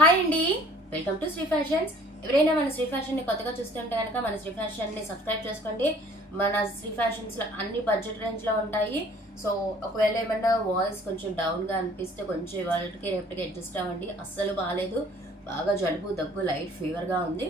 Hi అండి welcome to Shri fashions ఎవరైనా మన శ్రీ ఫ్యాషన్ని కొత్తగా చూస్తుంటే కనుక మన శ్రీ ఫ్యాషన్ని సబ్స్క్రైబ్ చేసుకోండి. మన శ్రీ ఫ్యాషన్స్లో అన్ని బడ్జెట్ రేంజ్లో ఉంటాయి. సో ఒకవేళ ఏమన్నా వాయిస్ కొంచెం డౌన్గా అనిపిస్తే కొంచెం వాళ్ళకి రేపటికి అడ్జస్ట్ అవ్వండి. అస్సలు బాగాలేదు బాగా జలుబు దగ్గు లైట్ ఫీవర్గా ఉంది.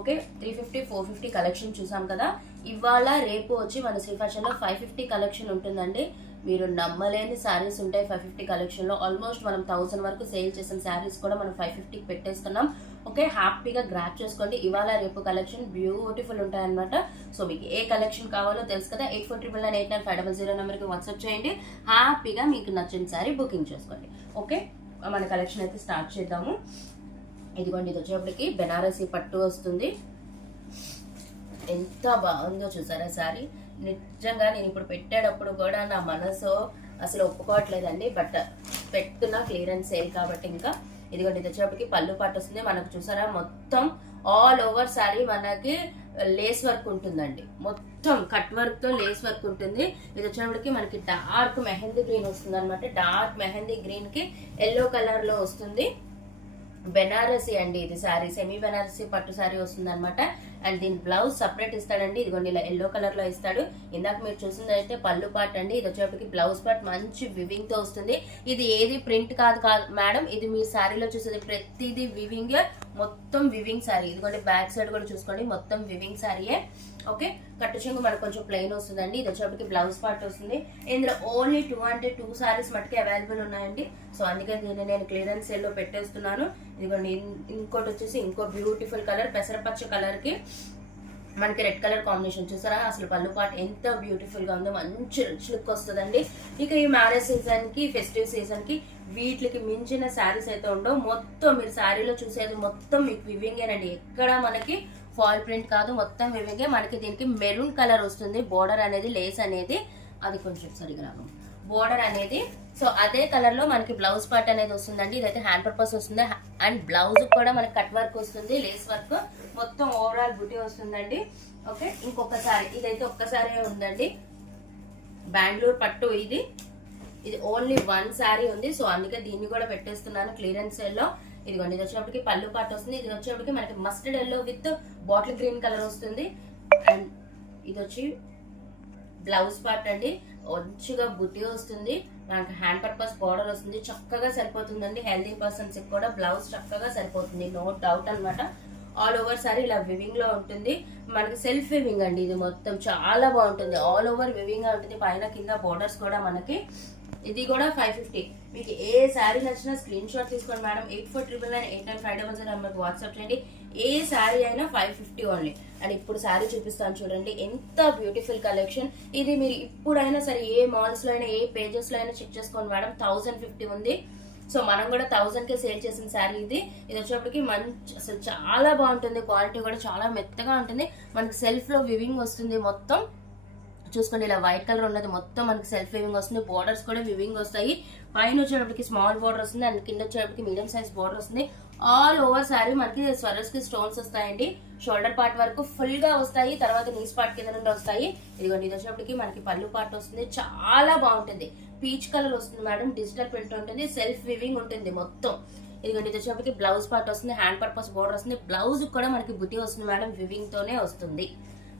Okay three fifty four fifty collection చూసాం కదా. ఇవాళ రేపు వచ్చి మన శ్రీ ఫ్యాషన్లో ఫైవ్ ఫిఫ్టీ కలెక్షన్ ఉంటుందండి. మీరు నమ్మలేని శారీస్ ఉంటాయి ఫైవ్ ఫిఫ్టీ కలెక్షన్లో ఆల్మోస్ట్ మనం థౌసండ్ వరకు సేల్ చేసిన శారీస్ కూడా మనం ఫైవ్ ఫిఫ్టీకి పెట్టేస్తున్నాం. ఓకే హ్యాపీగా గ్రాప్ చేసుకోండి. ఇవాళ రేపు కలెక్షన్ బ్యూటిఫుల్ ఉంటాయన్నమాట. సో మీకు ఏ కలెక్షన్ కావాలో తెలుసు కదా eight four triple nine eight nine five double zero నెంబర్కి వాట్సాప్ చేయండి. హ్యాపీగా మీకు నచ్చిన శారీ బుకింగ్ చేసుకోండి. ఓకే మన కలెక్షన్ అయితే స్టార్ట్ చేద్దాము. ఇదిగోండి ఇది వచ్చేప్పటికి బెనారసీ పట్టు వస్తుంది. ఎంత బాగుందో చూసారా సారీ నిజంగా నేను ఇప్పుడు పెట్టేటప్పుడు కూడా నా మనసు అసలు ఒప్పుకోవట్లేదండి బట్ పెడుతున్నా క్లియరెన్స్ సేల్ కాబట్టి ఇంకా. ఇదిగోండి ఇది పళ్ళు పట్టు వస్తుంది మనకు చూసారా మొత్తం ఆల్ ఓవర్ సారీ మనకి లేస్ వర్క్ ఉంటుందండి. మొత్తం కట్ వర్క్తో లేస్ వర్క్ ఉంటుంది. ఇది వచ్చేప్పటికి మనకి డార్క్ మెహందీ గ్రీన్ వస్తుంది అనమాట డార్క్ మెహందీ గ్రీన్కి ఎల్లో కలర్లో వస్తుంది. బెనారసీ అండి ఇది సారీ సెమీ బెనారసీ పట్టు శారీ వస్తుంది అనమాట అండ్ దీని బ్లౌజ్ సపరేట్ ఇస్తాడండి. ఇదిగోండి ఇలా ఎల్లో కలర్లో ఇస్తాడు. ఇందాక మీరు చూసింది అయితే పళ్ళు పార్ట్ అండి. ఇది వచ్చేప్పటికి బ్లౌజ్ పార్ట్ మంచి వివింగ్తో వస్తుంది. ఇది ఏది ప్రింట్ కాదు కాదు మేడం ఇది మీ శారీలో చూసేది ప్రతిదీ వివింగ్ మొత్తం వివింగ్ సారీ. ఇదిగోండి బ్యాక్ సైడ్ కూడా చూసుకోండి. మొత్తం వివింగ్ శారీయే ఓకే? కట్టు చెంగు మనకు కొంచెం ప్లెయిన్ వస్తుందండి. ఇది వచ్చేప్పటికి బ్లౌజ్ పార్ట్ వస్తుంది. ఇందులో ఓన్లీ టూ అంటే టూ సారీస్ మటుకు అవైలబుల్ ఉన్నాయండి. సో అందుకే దీన్ని నేను క్లియరెన్స్ సేల్లో పెట్టేస్తున్నాను. ఇదిగోండి ఇంకోటి వచ్చేసి ఇంకో బ్యూటిఫుల్ కలర్ పెసరపచ్చ కలర్కి మనకి రెడ్ కలర్ కాంబినేషన్ చూసారా? అసలు పళ్ళు పాట ఎంత బ్యూటిఫుల్గా ఉందో మంచి రిచ్ లుక్ వస్తుందండి. ఇక ఈ మ్యారేజ్ సీజన్కి ఫెస్టివ్ సీజన్కి వీటికి మించిన శారీస్ అయితే ఉండవు. మొత్తం మీరు శారీలో చూసేది మొత్తం మీకు వివింగేనండి ఎక్కడ మనకి ఫాల్ ప్రింట్ కాదు. మొత్తం వివింగే మనకి దీనికి మెరూన్ కలర్ వస్తుంది. బోర్డర్ అనేది లేస్ అనేది అది కొంచెం సరిగా రాను బోర్డర్ అనేది సో అదే కలర్లో మనకి బ్లౌజ్ పార్ట్ అనేది వస్తుందండి. ఇదైతే హ్యాండ్ పర్పస్ వస్తుంది. అండ్ బ్లౌజ్ కూడా మనకి కట్ వర్క్ వస్తుంది. లేస్ వర్క్ మొత్తం ఓవరాల్ బుటీ వస్తుందండి. ఓకే ఇంకొకసారి ఇదైతే ఒక్కసారి ఉందండి. బెంగళూరు పట్టు ఇది. ఇది ఓన్లీ వన్ శారీ ఉంది. సో అందుకే దీన్ని కూడా పెట్టేస్తున్నాను క్లియరెన్స్ సేల్లో. ఇదిగోండి ఇది వచ్చేప్పటికి పళ్ళు పాట వస్తుంది. ఇది వచ్చేప్పటికి మనకి mustard yellow with bottle green colour వస్తుంది. అండ్ ఇది వచ్చి బ్లౌజ్ పార్ట్ అండి. మంచిగా బుట్టి వస్తుంది. మనకి హ్యాండ్ పర్పస్ బార్డర్ వస్తుంది. చక్కగా సరిపోతుందండి. హెల్దీ పర్సన్స్ కూడా బ్లౌజ్ చక్కగా సరిపోతుంది. నో డౌట్ అన్నమాట. ఆల్ ఓవర్ సారీ ఇలా వివింగ్లో ఉంటుంది. మనకి సెల్ఫ్ వివింగ్ అండి. ఇది మొత్తం చాలా బాగుంటుంది. ఆల్ ఓవర్ వివింగ్గా ఉంటుంది. పైన కింద బోర్డర్స్ కూడా మనకి ఇది కూడా ఫైవ్ ఫిఫ్టీ మీకు ఏ శారీ నచ్చినా స్క్రీన్ షాట్ తీసుకోండి madam. Eight four triple nine eight nine five double zero నెంబర్కి వాట్సాప్ చేయండి. ఏ శారీ అయినా ఫైవ్ ఫిఫ్టీ ఓన్లీ అండ్ ఇప్పుడు శారీ చూపిస్తాను చూడండి. ఎంత బ్యూటిఫుల్ కలెక్షన్ ఇది మీరు ఇప్పుడైనా సరే ఏ మాల్స్లో అయినా ఏ పేజెస్లో అయినా చెక్ చేసుకోండి మేడం. థౌసండ్ ఫిఫ్టీ ఉంది. సో మనం కూడా థౌజండ్కే సేల్ చేసిన శారీ ఇది. ఇది వచ్చేప్పటికి మంచి అసలు చాలా బాగుంటుంది. క్వాలిటీ కూడా చాలా మెత్తగా ఉంటుంది. మనకి సెల్ఫ్లో వివింగ్ వస్తుంది మొత్తం. చూసుకోండి ఇలా వైట్ కలర్ ఉన్నది. మొత్తం మనకి సెల్ఫ్ వివింగ్ వస్తుంది. బోర్డర్స్ కూడా వివింగ్ వస్తాయి. పైన వచ్చేటప్పటికి స్మాల్ బోర్డర్ వస్తుంది. అండ్ కింద వచ్చేటప్పటికి మీడియం సైజ్ బోర్డర్ వస్తుంది. ఆల్ ఓవర్ సారీ మనకి స్వరస్కి స్టోన్స్ వస్తాయండి. షోల్డర్ పార్ట్ వరకు ఫుల్గా వస్తాయి. తర్వాత నీస్ పార్ట్ కింద నుండి వస్తాయి. ఇదిగోండి ఇది వచ్చినప్పటికి మనకి పళ్ళు పార్ట్ వస్తుంది. చాలా బాగుంటుంది. పీచ్ కలర్ వస్తుంది మేడం. డిజిటల్ ప్రింట్ ఉంటుంది. సెల్ఫ్ వివింగ్ ఉంటుంది మొత్తం. ఇదిగోండి ఇది వచ్చినప్పటికి బ్లౌజ్ పార్ట్ వస్తుంది. హ్యాండ్ పర్పస్ బోర్డర్ వస్తుంది. బ్లౌజ్ కూడా మనకి బుద్ధి వస్తుంది మేడం. వివింగ్ తోనే వస్తుంది.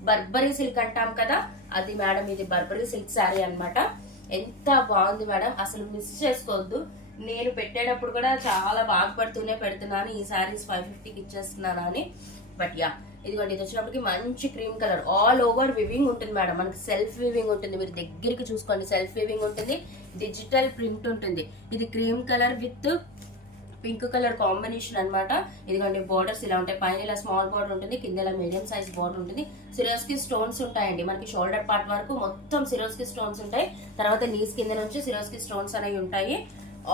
బర్బరీ సిల్క్ అంటాం కదా అది మేడం ఇది బర్బరీ సిల్క్ శారీ అన్నమాట. ఎంత బాగుంది మేడం అసలు మిస్ చేసుకోవద్దు. నేను పెట్టేటప్పుడు కూడా చాలా బాగుపడుతూనే పెడుతున్నాను ఈ శారీస్ ఫైవ్ ఫిఫ్టీకి ఇచ్చేస్తున్నాను అని. బట్ యా ఇదిగోండి ఇది వచ్చినప్పటికి మంచి cream colour. All over weaving ఉంటుంది మేడం మనకి సెల్ఫ్ వివింగ్ ఉంటుంది. మీరు దగ్గరికి చూసుకోండి సెల్ఫ్ వివింగ్ ఉంటుంది డిజిటల్ ప్రింట్ ఉంటుంది. ఇది cream colour with pink colour combination అన్నమాట. ఇదిగోండి బోర్డర్స్ ఇలా ఉంటాయి. పైన ఇలా స్మాల్ బార్డర్ ఉంటుంది కింద ఇలా మీడియం సైజ్ బార్డర్ ఉంటుంది. సిరోస్కి స్టోన్స్ ఉంటాయండి. మనకి షోల్డర్ పార్ట్ వరకు మొత్తం సిరోస్కి స్టోన్స్ ఉంటాయి. తర్వాత నీస్ కింద నుంచి సిరోస్కి స్టోన్స్ అనేవి ఉంటాయి.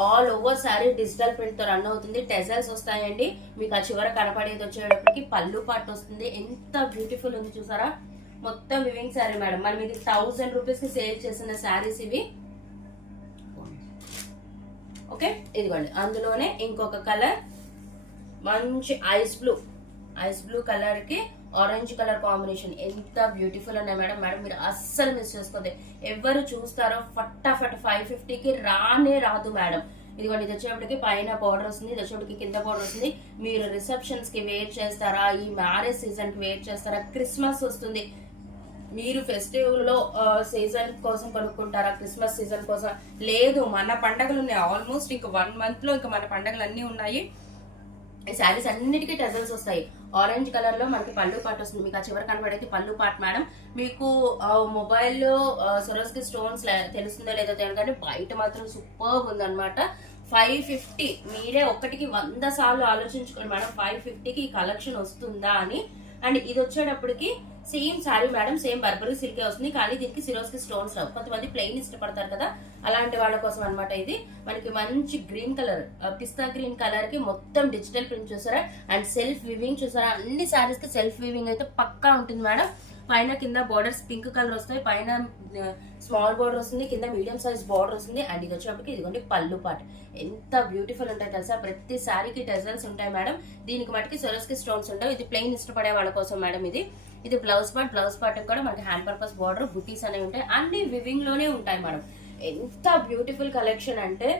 ఆల్ ఓవర్ సారీ డిజిటల్ ప్రింట్తో రన్ అవుతుంది. టెజల్స్ వస్తాయండి. మీకు ఆ చివర కనపడేది వచ్చేటప్పటికి పళ్ళు పార్ట్ వస్తుంది. ఎంత బ్యూటిఫుల్ ఉంది చూసారా? మొత్తం వివింగ్ శారీ మేడం. మనం ఇది థౌసండ్ రూపీస్కి సేల్ చేసిన శారీస్ ఇవి. ఓకే? ఇదిగోండి. అందులోనే ఇంకొక కలర్ మంచి ఐస్ బ్లూ. ఐస్ బ్లూ కలర్కి ఆరెంజ్ కలర్ కాంబినేషన్. ఎంత బ్యూటిఫుల్ ఉన్నాయి మేడం. మేడం మీరు అస్సలు మిస్ చేసుకోండి ఎవరు చూస్తారో ఫటాఫట్ ఫైవ్ ఫిఫ్టీకి రానే రాదు మేడం. ఇదిగోండి ఇది వచ్చేప్పటికి పైన పౌడర్ వస్తుంది ఇది వచ్చేప్పటికి కింద పౌడర్ వస్తుంది. మీరు రిసెప్షన్స్కి వెయిట్ చేస్తారా? ఈ మ్యారేజ్ సీజన్కి వెయిట్ చేస్తారా? క్రిస్మస్ వస్తుంది. మీరు ఫెస్టివల్లో సీజన్ కోసం కొనుక్కుంటారా? క్రిస్మస్ సీజన్ కోసం. లేదు మన పండగలు ఉన్నాయి. ఆల్మోస్ట్ ఇంకా వన్ మంత్లో ఇంకా మన పండగలు అన్నీ ఉన్నాయి శారీస్ అన్నిటికీ టెజల్స్ వస్తాయి. ఆరెంజ్ కలర్లో మనకి పళ్ళు పాట వస్తుంది. మీకు ఆ చివరి కనబడేది పళ్ళు పాట మేడం. మీకు మొబైల్లో సొరస్కి స్టోన్స్ తెలుస్తుందో లేదో తెలియదు కానీ బయట మాత్రం సూపర్ ఉందన్నమాట. ఫైవ్ ఫిఫ్టీ మీరే ఒక్కటికి వంద సార్లు ఆలోచించుకోండి మేడం. ఫైవ్ ఫిఫ్టీకి ఈ కలెక్షన్ వస్తుందా అని. అండ్ ఇది వచ్చేటప్పటికి same sari madam same Burberry సిల్కే వస్తుంది. కానీ దీనికి సిరోస్కి స్టోన్స్ రావు. కొంతమంది ప్లెయిన్ ఇష్టపడతారు కదా అలాంటి వాళ్ళ కోసం అన్నమాట ఇది. మనకి మంచి గ్రీన్ కలర్ పిస్తా గ్రీన్ కలర్కి మొత్తం డిజిటల్ ప్రింట్ చూసారా? అండ్ సెల్ఫ్ వివింగ్ చూసారా? అన్ని శారీస్కి సెల్ఫ్ వివింగ్ అయితే పక్కా ఉంటుంది మేడం పైన కింద బోర్డర్స్ పింక్ కలర్ వస్తాయి పైన స్మాల్ బార్డర్ వస్తుంది కింద మీడియం సైజ్ బార్డర్ వస్తుంది. అండ్ ఇది వచ్చేటప్పటికి ఇదిగోండి పళ్ళు పాట్ ఎంత బ్యూటిఫుల్ ఉంటాయి తెలుసా? ప్రతి సారీకి టెజల్స్ ఉంటాయి మేడం దీనికి మటుకి సొరస్కి స్టోన్స్ ఉంటాయి ఇది ప్లెయిన్ ఇష్టపడే వాళ్ళ కోసం మేడం ఇది. ఇది బ్లౌజ్ పార్ట్ బ్లౌజ్ పార్ట్ కూడా మనకి హ్యాండ్ పర్పస్ బార్డర్ బుటీస్ అనేవి ఉంటాయి. అన్ని వివింగ్లోనే ఉంటాయి మేడం ఎంత బ్యూటిఫుల్ కలెక్షన్ అంటే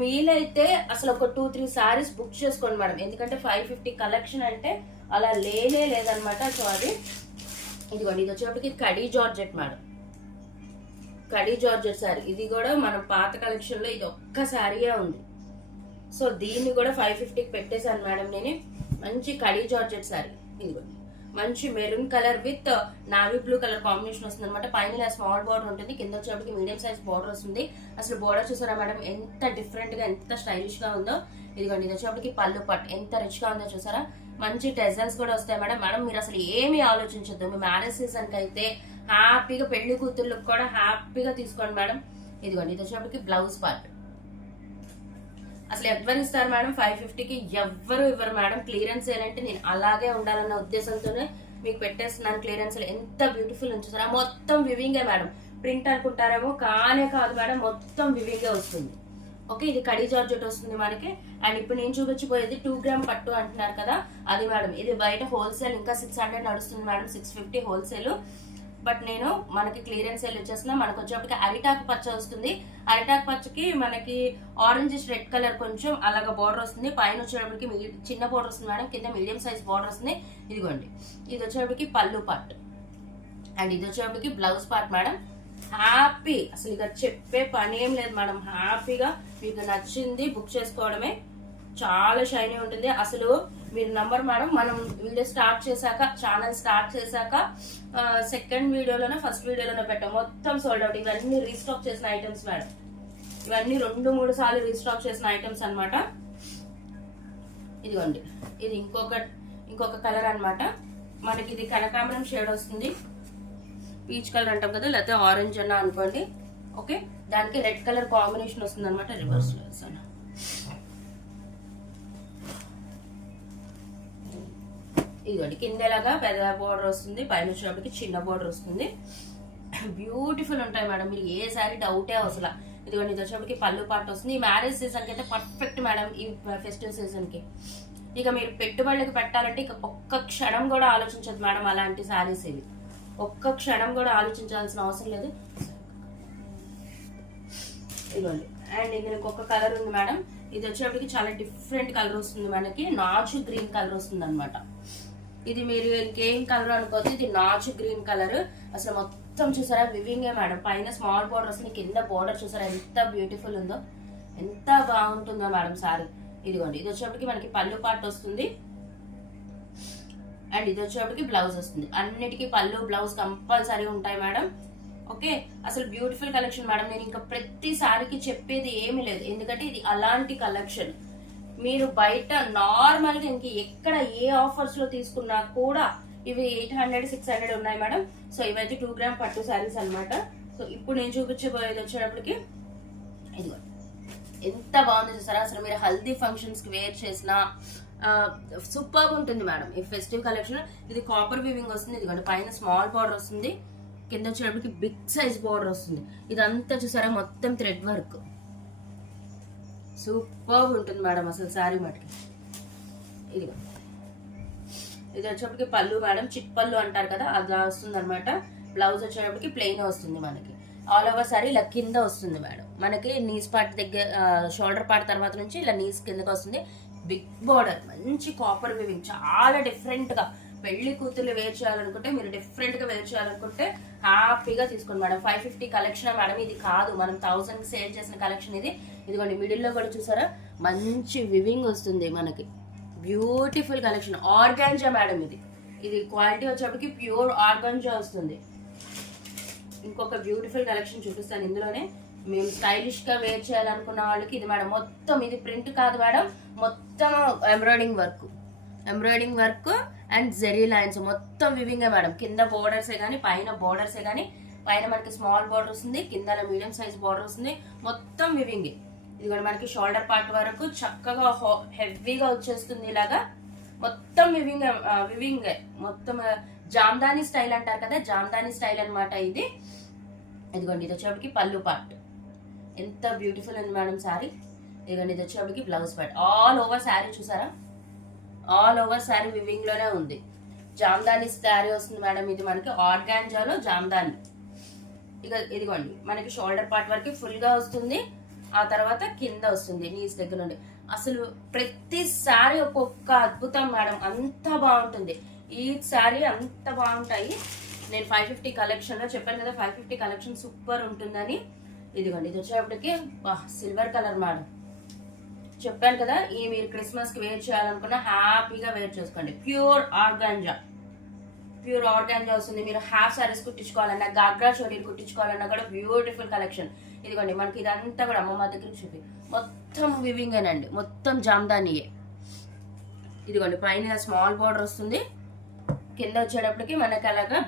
మీలైతే అసలు ఒక టూ త్రీ సారీస్ బుక్ చేసుకోండి మేడం ఎందుకంటే ఫైవ్ ఫిఫ్టీ కలెక్షన్ అంటే అలా లేనే లేదనమాట. సో అది ఇదిగోండి ఇది వచ్చేప్పటికి కడీ జార్జెట్ మేడం. కడీ జార్జెట్ సారీ. ఇది కూడా మన పాత కలెక్షన్లో ఇది ఒక్క సారీయే ఉంది. సో దీన్ని కూడా ఫైవ్ ఫిఫ్టీకి పెట్టేశాను మేడం నేను. మంచి కడీ జార్జెట్ సారీ. ఇదిగోండి మంచి maroon colour with navy blue colour combination వస్తుంది అనమాట పైన స్మాల్ బార్డర్ ఉంటుంది. కింద వచ్చేప్పటికి మీడియం సైజ్ బార్డర్ వస్తుంది. అసలు బార్డర్ చూసారా మేడం? ఎంత డిఫరెంట్గా ఎంత స్టైలిష్గా ఉందో. ఇదిగోండి ఇది వచ్చేటప్పటికి పళ్ళు పట్. ఎంత రిచ్గా ఉందో చూసారా? మంచి టెజల్స్ కూడా వస్తాయి మేడం. మేడం మీరు అసలు ఏమీ ఆలోచించద్దు. మీ మ్యారేజ్ సీజన్ అయితే హ్యాపీగా పెళ్ళి కూతుర్లకు కూడా హ్యాపీగా తీసుకోండి మేడం. ఇదిగోండి ఇది వచ్చేప్పటికి బ్లౌజ్ పార్ట్. అసలు ఎవరు ఇస్తారు మేడం? ఫైవ్ ఫిఫ్టీకి ఎవ్వరు ఇవ్వరు మేడం. క్లియరెన్స్ ఏంటంటే నేను అలాగే ఉండాలన్న ఉద్దేశంతోనే మీకు పెట్టేస్తున్నాను క్లియరెన్స్లో. ఎంత బ్యూటిఫుల్ ఉంచుతారా మొత్తం వివింగే మేడం. ప్రింట్ అనుకుంటారేమో కానే కాదు మేడం. మొత్తం వివింగే వస్తుంది. ఓకే ఇది కడీ జార్జెట్ వస్తుంది మనకి అండ్ ఇప్పుడు నేను చూపించిపోయేది టూ గ్రామ్ పట్టు అంటున్నారు కదా అది మేడం ఇది బయట హోల్సేల్ ఇంకా సిక్స్ హండ్రెడ్ నడుస్తుంది madam six fifty wholesale but నేను మనకి క్లియరెన్స్ సేల్ వచ్చేసిన మనకు వచ్చేప్పటికి అరిటాకు పచ్చ వస్తుంది. అరిటాకు పచ్చకి మనకి ఆరెంజ్ రెడ్ కలర్ కొంచెం అలాగ బార్డర్ వస్తుంది. పైన వచ్చేటప్పటికి మీ- చిన్న బార్డర్ వస్తుంది మేడం కింద మీడియం సైజ్ బార్డర్ వస్తుంది. ఇదిగోండి ఇది వచ్చేటప్పటికి పళ్ళు పార్ట్ అండ్ ఇది వచ్చేటప్పటికి బ్లౌజ్ పార్ట్ మేడం. హ్యాపీ అసలు ఇక చెప్పే పని ఏం లేదు మేడం. హ్యాపీగా మీకు నచ్చింది బుక్ చేసుకోవడమే. చాలా షైనీ ఉంటుంది. అసలు మీరు నంబర్ మేడం మనం వీడియో స్టార్ట్ చేశాక ఛానల్ స్టార్ట్ చేశాక సెకండ్ వీడియోలోనే ఫస్ట్ వీడియోలోనే పెట్టాం. మొత్తం సోల్డ్ అవుట్ ఇవన్నీ రీస్టాక్ చేసిన ఐటమ్స్ మేడం. ఇవన్నీ రెండు మూడు సార్లు రీస్టాక్ చేసిన ఐటమ్స్ అన్నమాట. ఇదిగోండి. ఇది ఇంకొక ఇంకొక కలర్ అనమాట మనకి ఇది కనకాంబరం షేడ్ వస్తుంది. పీచ్ కలర్ అంటాం కదా లేకపోతే ఆరెంజ్ అన్న అనుకోండి. ఓకే? దానికి రెడ్ కలర్ కాంబినేషన్ వస్తుంది అనమాట రివర్స్లో వేస్తాను ఇదిగోండి కిందలాగా పెద్ద బోర్డర్ వస్తుంది. పైన వచ్చేటప్పటికి చిన్న బోర్డర్ వస్తుంది. బ్యూటిఫుల్ ఉంటాయి మేడం. మీరు ఏ సారీ డౌటే అవసరం. ఇదిగోండి ఇది వచ్చేటప్పటికి పళ్ళు పాట వస్తుంది. ఈ మ్యారేజ్ సీజన్కి అయితే పర్ఫెక్ట్ మేడం ఈ ఫెస్టివ్ సీజన్కి ఇక మీరు పెట్టుబడులకు పెట్టాలంటే ఇక ఒక్క క్షణం కూడా ఆలోచించదు మేడం అలాంటి సారీస్ ఇవి. ఒక్క క్షణం కూడా ఆలోచించాల్సిన అవసరం లేదు. ఇదిగోండి. అండ్ ఇందులో ఒక కలర్ ఉంది మేడం. ఇది వచ్చేప్పటికి చాలా డిఫరెంట్ కలర్ వస్తుంది మనకి. నాచు గ్రీన్ కలర్ వస్తుంది అనమాట ఇది మీరు ఇంకేం కలర్ అనుకోవద్దు. ఇది నాచు గ్రీన్ కలర్. అసలు మొత్తం చూసారా? వివింగే మేడం. పైన స్మాల్ బోర్డర్ వస్తుంది కింద బోర్డర్ చూసారా? ఎంత బ్యూటిఫుల్ ఉందో. ఎంత బాగుంటుందో మేడం సారీ. ఇదిగోండి. ఇది వచ్చేప్పటికి మనకి పళ్ళు పాటు వస్తుంది. అండ్ ఇది వచ్చేటప్పటికి బ్లౌజ్ వస్తుంది. అన్నిటికీ పళ్ళు బ్లౌజ్ కంపల్సరీ ఉంటాయి మేడం. ఓకే? అసలు బ్యూటిఫుల్ కలెక్షన్ మేడం. నేను ఇంకా ప్రతిసారికి చెప్పేది ఏమీ లేదు. ఎందుకంటే ఇది అలాంటి కలెక్షన్ మీరు బయట నార్మల్గా ఇంక ఎక్కడ ఏ ఆఫర్స్లో తీసుకున్నా కూడా ఇవి ఎయిట్ హండ్రెడ్ సిక్స్ హండ్రెడ్ ఉన్నాయి మేడం. సో ఇవైతే టూ గ్రామ్ పట్టు శారీస్ అన్నమాట. సో ఇప్పుడు నేను చూపించబోయేది వచ్చేటప్పటికి ఇదిగో. ఎంత బాగుంది చూసారా? అసలు మీరు హల్దీ ఫంక్షన్స్కి వేర్ చేసినా సూపర్ ఉంటుంది మేడం. ఈ ఫెస్టివ్ కలెక్షన్ ఇది కాపర్ వీవింగ్ వస్తుంది ఇదిగోండి పైన స్మాల్ బార్డర్ వస్తుంది కింద వచ్చేటప్పటికి బిగ్ సైజ్ బార్డర్ వస్తుంది. ఇదంతా చూసారా మొత్తం థ్రెడ్ వర్క్ సూపర్ ఉంటుంది మేడం అసలు శారీ మటుకి. ఇది ఇది వచ్చేప్పటికి పళ్ళు మేడం చిట్ పళ్ళు అంటారు కదా అది వస్తుంది అనమాట బ్లౌజ్ వచ్చేటప్పటికి ప్లెయిన్ వస్తుంది మనకి. ఆల్ ఓవర్ సారీ ఇలా కింద వస్తుంది మేడం. మనకి నీస్ పార్ట్ దగ్గర షోల్డర్ పార్ట్ తర్వాత నుంచి ఇలా నీస్ కిందకి వస్తుంది. బిగ్ బార్డర్ మంచి కాపర్ వివింగ్ చాలా డిఫరెంట్గా పెళ్ళి కూతుర్లు వేర్ చేయాలనుకుంటే మీరు డిఫరెంట్గా వేర్ చేయాలనుకుంటే హ్యాపీగా తీసుకోండి madam. Five fifty collection madam ఇది కాదు. మనం థౌసండ్ సేల్ చేసిన కలెక్షన్ ఇది. ఇదిగోండి మిడిల్లో కూడా చూసారా? మంచి వివింగ్ వస్తుంది మనకి. బ్యూటిఫుల్ కలెక్షన్ ఆర్గాంజా మేడం ఇది. ఇది క్వాలిటీ వచ్చేప్పటికి ప్యూర్ ఆర్గాంజా వస్తుంది. ఇంకొక బ్యూటిఫుల్ కలెక్షన్ చూపిస్తాను ఇందులోనే. మేము స్టైలిష్గా వేర్ చేయాలనుకున్న వాళ్ళకి ఇది మేడం మొత్తం ఇది ప్రింట్ కాదు మేడం మొత్తం embroidering work embroidering work and zari lines మొత్తం వివింగే మేడం. కింద బోర్డర్సే కానీ పైన బోర్డర్సే కానీ పైన మనకి స్మాల్ బోర్డర్ వస్తుంది కింద మీడియం సైజ్ బోర్డర్ వస్తుంది మొత్తం వివింగ్ ఇది కూడా మనకి షోల్డర్ పార్ట్ వరకు చక్కగా హెవీగా వచ్చేస్తుంది ఇలాగా. మొత్తం వివింగ్ వివింగ్ మొత్తం జామ్దాని స్టైల్ అంటారు కదా జామ్దాని స్టైల్ అన్నమాట ఇది. ఇదిగోండి ఇది వచ్చేప్పటికి పళ్ళు పార్ట్ ఎంత బ్యూటిఫుల్ ఉంది మేడం శారీ ఇదిగోండి ఇది వచ్చేటప్పటికి blouse part all over sari చూసారా? ఆల్ ఓవర్ శారీ వివింగ్లోనే ఉంది. జామ్దాని శారీ వస్తుంది మేడం ఇది మనకి. ఆర్గాంజాలో జామ్దాని. ఇక ఇదిగోండి. మనకి షోల్డర్ పార్ట్ వరకు ఫుల్గా వస్తుంది. ఆ తర్వాత కింద వస్తుంది నీస్ దగ్గర నుండి. అసలు ప్రతి శారీ ఒక్కొక్క అద్భుతం మేడం అంత బాగుంటుంది. ఈ శారీ అంత బాగుంటాయి. నేను ఫైవ్ ఫిఫ్టీ కలెక్షన్లో చెప్పాను కదా ఫైవ్ ఫిఫ్టీ కలెక్షన్ సూపర్ ఉంటుందని. ఇదిగోండి ఇది వచ్చేటప్పటికి సిల్వర్ కలర్ మేడం. చెప్పాను కదా ఈ మీరు క్రిస్మస్కి వేర్ చేయాలనుకున్న హ్యాపీగా వేర్ చేసుకోండి. ప్యూర్ ఆర్గాంజా ప్యూర్ ఆర్గాంజా వస్తుంది. మీరు హాఫ్ సారీస్ కుట్టించుకోవాలన్నా గాగ్రా చోరీలు కుట్టించుకోవాలన్నా కూడా బ్యూటిఫుల్ కలెక్షన్ ఇదిగోండి మనకి ఇదంతా కూడా అమ్మమ్మ దగ్గర చూపి. మొత్తం వివింగ్ అండి మొత్తం జామ్దానియే. ఇదిగోండి పైన స్మాల్ బార్డర్ వస్తుంది. కింద వచ్చేటప్పటికి మనకి అలాగా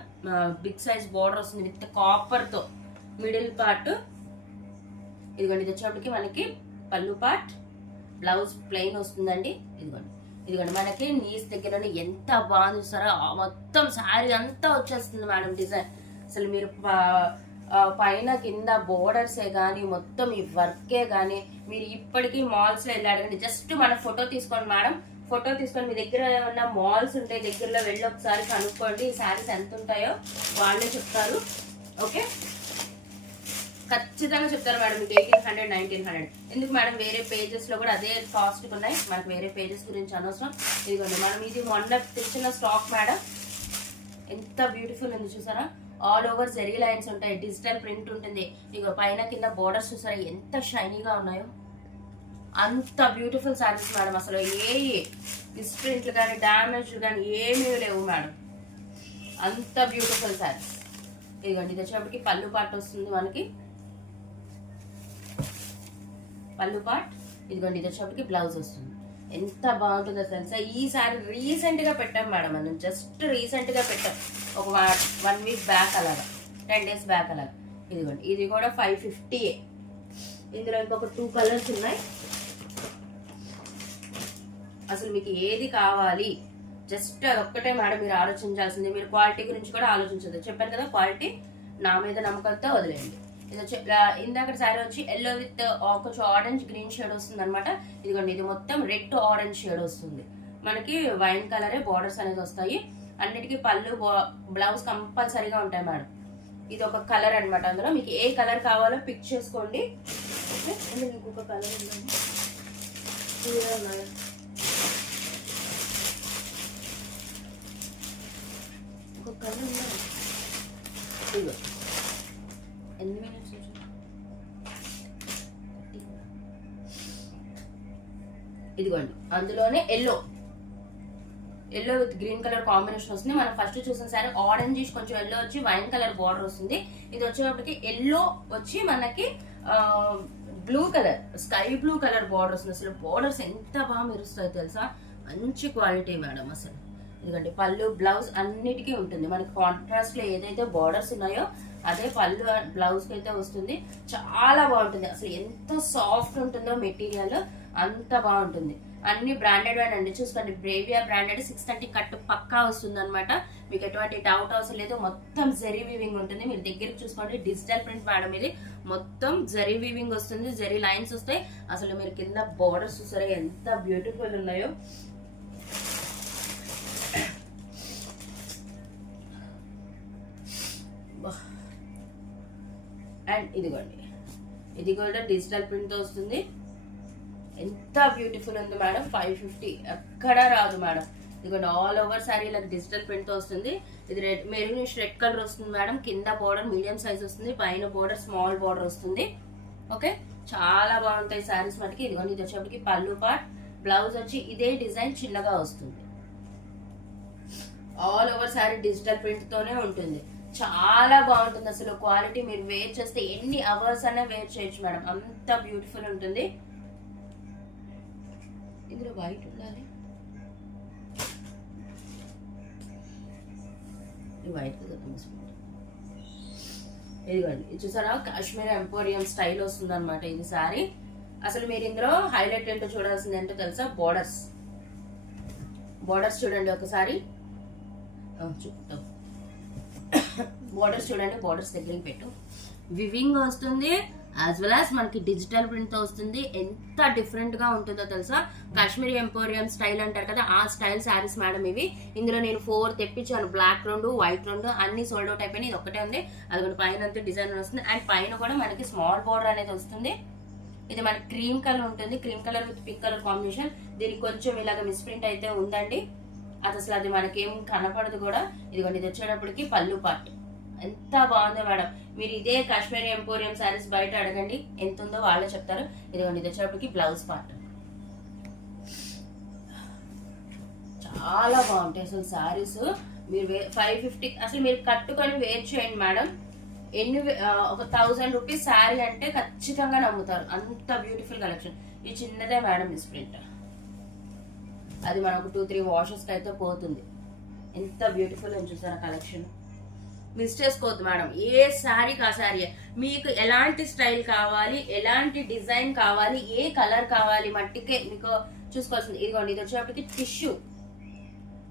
బిగ్ సైజ్ బార్డర్ వస్తుంది. విత్ కాపర్తో మిడిల్ పార్ట్ ఇదిగోండి ఇది వచ్చేటప్పటికి మనకి పళ్ళు పార్ట్ బ్లౌజ్ ప్లెయిన్ వస్తుందండి. ఇదిగోండి ఇదిగోండి మనకి నీస్ దగ్గర నుండి ఎంత బాగుంది చూస్తారో ఆ మొత్తం శారీ అంతా వచ్చేస్తుంది మేడం డిజైన్ అసలు మీరు ప- పైన కింద బోర్డర్సే కానీ మొత్తం ఈ వర్కే కానీ మీరు ఇప్పటికీ మాల్స్ వెళ్ళాడండి వెళ్ళి అడగండి. జస్ట్ మన ఫోటో తీసుకోండి మేడం. ఫోటో తీసుకొని మీ దగ్గర ఏమన్నా మాల్స్ ఉంటే దగ్గరలో వెళ్ళి ఒకసారి కనుక్కోండి. ఈ శారీస్ ఎంత ఉంటాయో వాళ్ళే చెప్తారు. ఓకే ఖచ్చితంగా చెప్తారు మేడం మీకు ఎయిటీన్ హండ్రెడ్ నైన్టీన్ హండ్రెడ్ ఎందుకు మేడం వేరే పేజెస్లో కూడా అదే కాస్ట్ ఉన్నాయి. మనకు వేరే పేజెస్ గురించి అనవసరం. ఇదిగోండి మనం ఇది మొన్న తెచ్చిన స్టాక్ మేడం. ఎంత బ్యూటిఫుల్ ఉంది చూసారా? ఆల్ ఓవర్ జెరీ లైన్స్ ఉంటాయి డిజిటల్ ప్రింట్ ఉంటుంది. ఇక పైన కింద బోర్డర్స్ చూసారా ఎంత షైనీగా ఉన్నాయో. అంత బ్యూటిఫుల్ శారీస్ మేడం అసలు ఏ మిస్ప్రింట్లు కానీ డ్యామేజ్లు కానీ ఏమీ లేవు మేడం. అంత బ్యూటిఫుల్ శారీస్ ఇదిగోండి ఇది వచ్చేటప్పటికి పళ్ళు పాట వస్తుంది మనకి. పళ్ళు పార్ట్ ఇదిగోండి ఇది వచ్చేప్పటికి బ్లౌజ్ వస్తుంది. ఎంత బాగుంటుందో తెలుసా? ఈసారి రీసెంట్గా పెట్టాం మేడం మనం. జస్ట్ రీసెంట్గా పెట్టాం. ఒక వన్ వీక్ బ్యాక్ అలాగా. టెన్ డేస్ బ్యాక్ అలాగా. ఇదిగోండి ఇది కూడా ఫైవ్ ఫిఫ్టీ ఇందులో ఇంకొక టూ కలర్స్ ఉన్నాయి. అసలు మీకు ఏది కావాలి? జస్ట్ అదొక్కటే మేడం మీరు ఆలోచించాల్సింది. మీరు క్వాలిటీ గురించి కూడా ఆలోచించదు చెప్పాను కదా క్వాలిటీ నా మీద నమ్మకంతో వదిలేయండి. ఇది వచ్చి ఇందాక శారీ వచ్చి ఎల్లో విత్ కొంచెం ఆరెంజ్ గ్రీన్ షేడ్ వస్తుంది అనమాట ఇదిగోండి ఇది మొత్తం రెడ్ ఆరెంజ్ షేడ్ వస్తుంది. మనకి వైన్ కలరే బార్డర్స్ అనేది వస్తాయి. అన్నిటికీ పళ్ళు బ్లౌజ్ కంపల్సరీగా ఉంటాయి మేడం. ఇది ఒక కలర్ అనమాట అందులో. మీకు ఏ కలర్ కావాలో పిక్ చేసుకోండి. ఓకే ఇంకొక కలర్ ఇంకొక కలర్ ఉందా? ఇదిగోండి. అందులోనే yellow yellow with green colour combination వస్తుంది. మనం ఫస్ట్ చూసిన సరే ఆరెంజ్ కొంచెం ఎల్లో వచ్చి వైన్ కలర్ బార్డర్ వస్తుంది. ఇది వచ్చేటప్పటికి ఎల్లో వచ్చి మనకి blue colour sky blue colour border వస్తుంది. అసలు బార్డర్స్ ఎంత బాగా మెరుస్తాయో తెలుసా? మంచి క్వాలిటీ మేడం అసలు. ఎందుకంటే పళ్ళు బ్లౌజ్ అన్నిటికీ ఉంటుంది. మనకి కాంట్రాస్ట్లో ఏదైతే బార్డర్స్ ఉన్నాయో అదే పళ్ళు బ్లౌజ్కి అయితే వస్తుంది. చాలా బాగుంటుంది. అసలు ఎంత సాఫ్ట్ ఉంటుందో మెటీరియల్ అంత బాగుంటుంది. అన్ని బ్రాండెడ్ అండి. చూసుకోండి Bravia branded six thirty cut పక్కా వస్తుంది అనమాట మీకు ఎటువంటి డౌట్ అవసరం లేదు. మొత్తం జరీ వీవింగ్ ఉంటుంది. మీరు దగ్గరికి చూసుకోండి. డిజిటల్ ప్రింట్ మేడం ఇది. మొత్తం జరీ వీవింగ్ వస్తుంది. జరీ లైన్స్ వస్తాయి. అసలు మీరు కింద బోర్డర్స్ చూసారా? ఎంత బ్యూటిఫుల్ ఉన్నాయో. అండ్ ఇదిగోండి. ఇది కూడా డిజిటల్ ప్రింట్తో వస్తుంది. ఎంత బ్యూటిఫుల్ ఉంది మేడం ఫైవ్ ఫిఫ్టీ ఎక్కడా రాదు మేడం ఇదిగోండి ఆల్ ఓవర్ సారీ ఇలా డిజిటల్ ప్రింట్తో వస్తుంది. ఇది రెడ్ మెరూనిష్ రెడ్ కలర్ వస్తుంది మేడం కింద బోర్డర్ మీడియం సైజ్ వస్తుంది. పైన బోర్డర్ స్మాల్ బోర్డర్ వస్తుంది. ఓకే చాలా బాగుంటాయి సారీస్ మటుకి. ఇదిగోండి ఇది వచ్చేప్పటికి పళ్ళు పార్ట్ బ్లౌజ్ వచ్చి ఇదే డిజైన్ చిన్నగా వస్తుంది. ఆల్ ఓవర్ సారీ డిజిటల్ ప్రింట్తోనే ఉంటుంది. చాలా బాగుంటుంది అసలు క్వాలిటీ మీరు వేర్ చేస్తే ఎన్ని అవర్స్ అయినా వేర్ చేయొచ్చు మేడం అంత బ్యూటిఫుల్ ఉంటుంది. ఇందులో వైట్ ఉండాలి. ఇది వైట్ ఇదిగోండి ఇది చూసారా? కాశ్మీర్ ఎంపోరియం స్టైల్ వస్తుంది అనమాట ఇది సారీ. అసలు మీరు ఇందులో హైలైట్ ఏంటో చూడాల్సింది ఏంటో తెలుసా? బోర్డర్స్ బోర్డర్స్ చూడండి ఒకసారి. చూపుతాం బోర్డర్స్ చూడండి బోర్డర్స్ దగ్గరికి పెట్టు. వివింగ్ వస్తుంది. యాజ్ వెల్ యాజ్ మనకి డిజిటల్ ప్రింట్తో వస్తుంది. ఎంత డిఫరెంట్గా ఉంటుందో తెలుసా? కాశ్మీరీ ఎంపోరియం స్టైల్ అంటారు కదా ఆ స్టైల్ శారీస్ మేడం ఇవి. ఇందులో నేను ఫోర్ తెప్పించాను. బ్లాక్ రెండు వైట్ రెండు అన్ని సోల్డ్ అవుట్ అయిపోయినాయి. ఇది ఒకటే ఉంది. అది కూడా పైన అంతా డిజైన్ వస్తుంది. అండ్ పైన కూడా మనకి స్మాల్ బోర్డర్ అనేది వస్తుంది. ఇది మనకి క్రీమ్ కలర్ ఉంటుంది. Cream colour with pink colour combination దీనికి కొంచెం ఇలాగ మిస్ప్రింట్ అయితే ఉందండి. అది అసలు అది మనకేం కనపడదు కూడా. ఇదిగోండి ఇది వచ్చేటప్పటికి పళ్ళు పార్ట్ ఎంత బాగుందో మేడం. మీరు ఇదే కాశ్మీరీ ఎంపోరియం శారీస్ బయట అడగండి. ఎంత ఉందో వాళ్ళే చెప్తారు. ఇదిగోండి ఇది బ్లౌజ్ పార్ట్. చాలా బాగుంటాయి అసలు శారీస్. మీరు ఫైవ్ ఫిఫ్టీ అసలు మీరు కట్టుకొని వేర్ చేయండి మేడం. ఎన్ని ఒక థౌజండ్ రూపీస్ శారీ అంటే ఖచ్చితంగా నమ్ముతారు. అంత బ్యూటిఫుల్ కలెక్షన్ ఇది చిన్నదే మేడం మిస్ ప్రింట్. అది మనకు టూ త్రీ వాషెస్కి అయితే పోతుంది. ఎంత బ్యూటిఫుల్ అని చూసారా కలెక్షన్ మిస్ చేసుకోవద్దు మేడం. ఏ శారీకి ఆ శారీ. మీకు ఎలాంటి స్టైల్ కావాలి ఎలాంటి డిజైన్ కావాలి ఏ కలర్ కావాలి మట్టికే మీకు చూసుకోవాల్సింది. ఇదిగోండి ఇది వచ్చేప్పటికి టిష్యూ.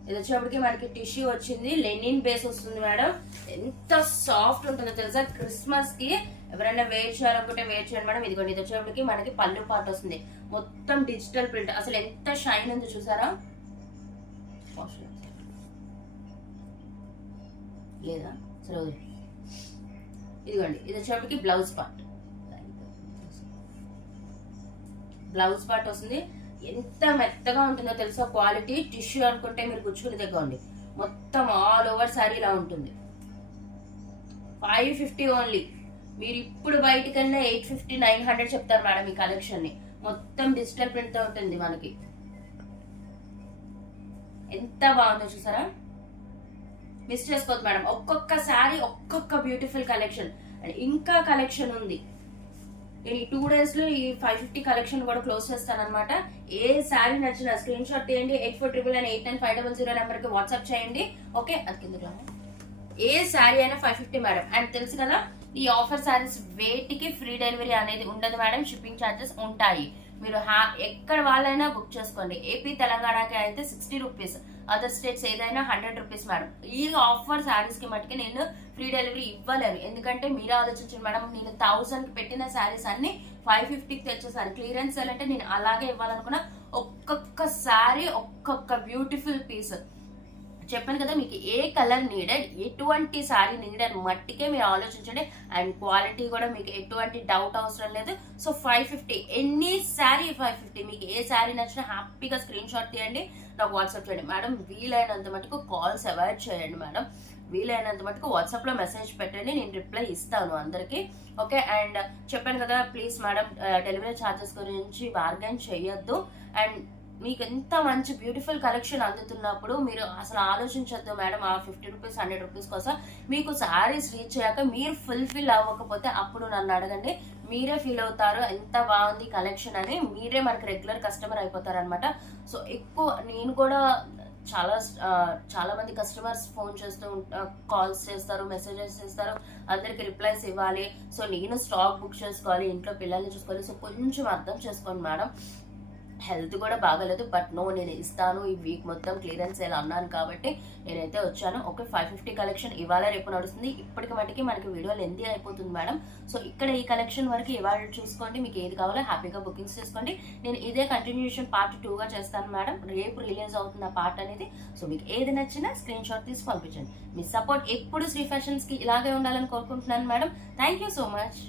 ఇది వచ్చేప్పటికి మనకి టిష్యూ వచ్చింది. లెనిన్ బేస్ వస్తుంది మేడం. ఎంత సాఫ్ట్ ఉంటుందో తెలుసా? క్రిస్మస్కి ఎవరైనా వేర్ చేయాలనుకుంటే వేర్ చేయండి మేడం. ఇదిగోండి ఇది వచ్చేప్పటికి మనకి పళ్ళు పాట వస్తుంది. మొత్తం డిజిటల్ ప్రింట్. అసలు ఎంత షైన్ ఉందో చూసారా? లేదా? సరే ఇదిగోండి ఇది వచ్చేటప్పటికి బ్లౌజ్ పార్ట్ బ్లౌజ్ పార్ట్ వస్తుంది. ఎంత మెత్తగా ఉంటుందో తెలుసా? క్వాలిటీ టిష్యూ అనుకుంటే మీరు గుచ్చుకుని తెగండి మొత్తం ఆల్ ఓవర్ సారీ ఇలా ఉంటుంది. ఫైవ్ ఫిఫ్టీ ఓన్లీ మీరు ఇప్పుడు బయటికి ఎయిట్ ఫిఫ్టీ నైన్ హండ్రెడ్ చెప్తారు మేడం ఈ కలెక్షన్ని మొత్తం డిజిటల్ ప్రింట్తో ఉంటుంది మనకి ఎంత బాగుందో చూసారా? మిస్ చేసుకోవద్దు మేడం. ఒక్కొక్క శారీ ఒక్కొక్క బ్యూటిఫుల్ కలెక్షన్ అండ్ ఇంకా కలెక్షన్ ఉంది. ఈ టూ డేస్లో ఈ ఫైవ్ ఫిఫ్టీ కలెక్షన్ కూడా క్లోజ్ చేస్తాను అనమాట ఏ శారీ నచ్చిన స్క్రీన్ షాట్ తీయండి. Eight four triple nine eight nine five double zero నెంబర్కి వాట్సాప్ చేయండి. ఓకే? అది కింద ఏ శారీ అయినా ఫైవ్ ఫిఫ్టీ మేడం. అండ్ తెలుసు కదా ఈ ఆఫర్ శారీస్ వేటికి ఫ్రీ డెలివరీ అనేది ఉండదు మేడం. షిప్పింగ్ ఛార్జెస్ ఉంటాయి. మీరు హ్యా ఎక్కడ వాళ్ళైనా బుక్ చేసుకోండి. ఏపీ తెలంగాణకి అయితే సిక్స్టీ రూపీస్ అదర్ స్టేట్స్ ఏదైనా హండ్రెడ్ రూపీస్ మేడం ఈ ఆఫర్ శారీస్కి మట్టుకి నేను ఫ్రీ డెలివరీ ఇవ్వలేను. ఎందుకంటే మీరే ఆలోచించండి మేడం నేను థౌసండ్ పెట్టిన శారీస్ అన్ని ఫైవ్ ఫిఫ్టీకి తెచ్చేసాను క్లియరెన్స్ అంటే నేను అలాగే ఇవ్వాలనుకున్న. ఒక్కొక్క శారీ ఒక్కొక్క బ్యూటిఫుల్ పీస్ చెప్పాను కదా మీకు ఏ కలర్ నీడెడ్ ఎటువంటి శారీ నీడెడ్ మట్టికే మీరు ఆలోచించండి. అండ్ క్వాలిటీ కూడా మీకు ఎటువంటి డౌట్ అవసరం లేదు. సో ఫైవ్ ఫిఫ్టీ ఎన్ని శారీ ఫైవ్ ఫిఫ్టీ మీకు ఏ శారీ నచ్చినా హ్యాపీగా స్క్రీన్ షాట్ తీయండి. నాకు వాట్సాప్ చేయండి. మేడం వీలైనంత మటుకు కాల్స్ అవాయిడ్ చేయండి మేడం. వీలైనంత మటుకు వాట్సాప్లో మెసేజ్ పెట్టండి నేను రిప్లై ఇస్తాను అందరికీ. ఓకే అండ్ చెప్పాను కదా ప్లీజ్ మేడం డెలివరీ ఛార్జెస్ గురించి బార్గెన్ చేయొద్దు. అండ్ మీకు ఎంత మంచి బ్యూటిఫుల్ కలెక్షన్ అందుతున్నప్పుడు మీరు అసలు ఆలోచించొద్దు మేడం ఆ ఫిఫ్టీ రూపీస్ హండ్రెడ్ రూపీస్ కోసం మీకు శారీస్ రీచ్ అయ్యాక మీరు ఫుల్ఫిల్ అవ్వకపోతే అప్పుడు నన్ను అడగండి. మీరే ఫీల్ అవుతారు ఎంత బాగుంది కలెక్షన్ అని. మీరే మనకి రెగ్యులర్ కస్టమర్ అయిపోతారు అనమాట సో ఎక్కువ నేను కూడా చాలా చాలా మంది కస్టమర్స్ ఫోన్ చేస్తూ కాల్స్ చేస్తారు మెసేజెస్ చేస్తారు. అందరికి రిప్లైస్ ఇవ్వాలి. సో నేను స్టాక్ బుక్ చేసుకోవాలి ఇంట్లో పిల్లల్ని చూసుకోవాలి. సో కొంచెం అర్థం చేసుకోండి మేడం. హెల్త్ కూడా బాగలేదు. బట్ నో నేను ఇస్తాను. ఈ వీక్ మొత్తం క్లియరెన్స్ ఎలా అన్నాను కాబట్టి నేనైతే వచ్చాను. ఓకే ఫైవ్ ఫిఫ్టీ కలెక్షన్ ఇవాళ రేపు నడుస్తుంది. ఇప్పటికి మటుకి మనకి వీడియో లెంతీ అయిపోతుంది మేడం. సో ఇక్కడ ఈ కలెక్షన్ వరకు ఇవాళ చూసుకోండి. మీకు ఏది కావాలో హ్యాపీగా బుకింగ్స్ చేసుకోండి. నేను ఇదే కంటిన్యూషన్ పార్ట్ టూగా చేస్తాను మేడం. రేపు రిలీజ్ అవుతున్న పార్ట్ అనేది. సో మీకు ఏది నచ్చినా స్క్రీన్ షాట్ తీసి పంపించండి. మీ సపోర్ట్ ఎప్పుడు శ్రీ ఫ్యాషన్స్కి ఇలాగే ఉండాలని కోరుకుంటున్నాను madam. Thank you so much